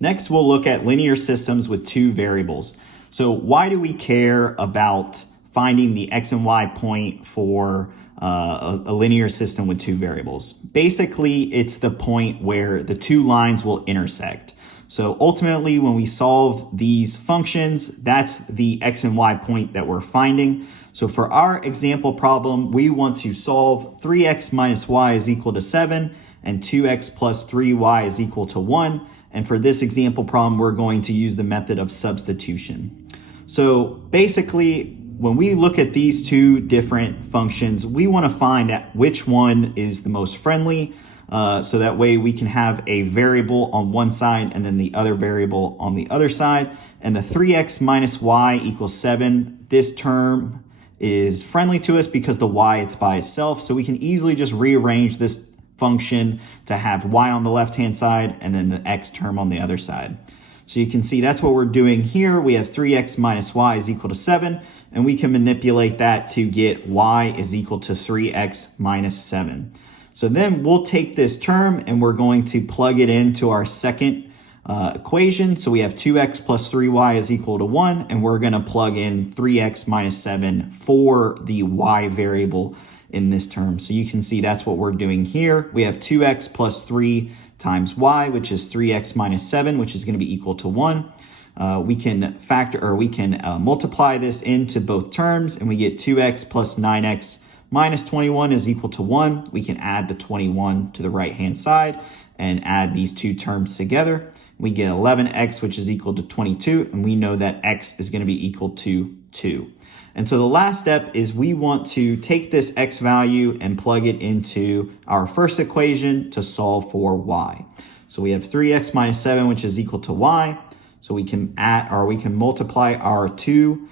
Next, we'll look at linear systems with two variables. So why do we care about finding the x and y point for a linear system with two variables? Basically, it's the point where the two lines will intersect. So ultimately, when we solve these functions, that's the x and y point that we're finding. So for our example problem, we want to solve 3x minus y is equal to 7 and 2x plus 3y is equal to 1. And for this example problem, we're going to use the method of substitution. So basically, when we look at these two different functions, we want to find out which one is the most friendly. So that way we can have a variable on one side and then the other variable on the other side. And the 3x minus y equals 7, this term is friendly to us because the y, it's by itself. So we can easily just rearrange this function to have y on the left-hand side and then the x term on the other side. So you can see that's what we're doing here. We have 3x minus y is equal to 7, and we can manipulate that to get y is equal to 3x minus 7. So then we'll take this term and we're going to plug it into our second equation. So we have 2x plus 3y is equal to 1, and we're going to plug in 3x minus 7 for the y variable in this term. So you can see that's what we're doing here. We have 2x plus 3 times y, which is 3x minus 7, which is going to be equal to 1. We can multiply this into both terms, and we get 2x plus 9x minus 21 is equal to 1. We can add the 21 to the right-hand side and add these two terms together. We get 11x, which is equal to 22, and we know that x is going to be equal to 2. And so the last step is we want to take this x value and plug it into our first equation to solve for y. So we have 3x minus 7, which is equal to y. So we can multiply our 2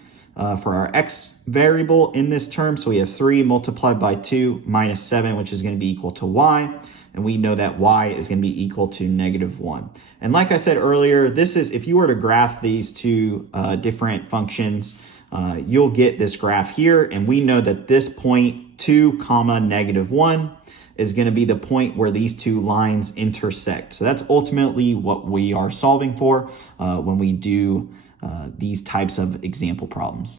for our x variable in this term. So we have 3 multiplied by 2 minus 7, which is going to be equal to y. And we know that y is going to be equal to -1. And like I said earlier, this is, if you were to graph these two different functions, you'll get this graph here. And we know that this point 2 comma -1 is going to be the point where these two lines intersect. So that's ultimately what we are solving for when we do these types of example problems.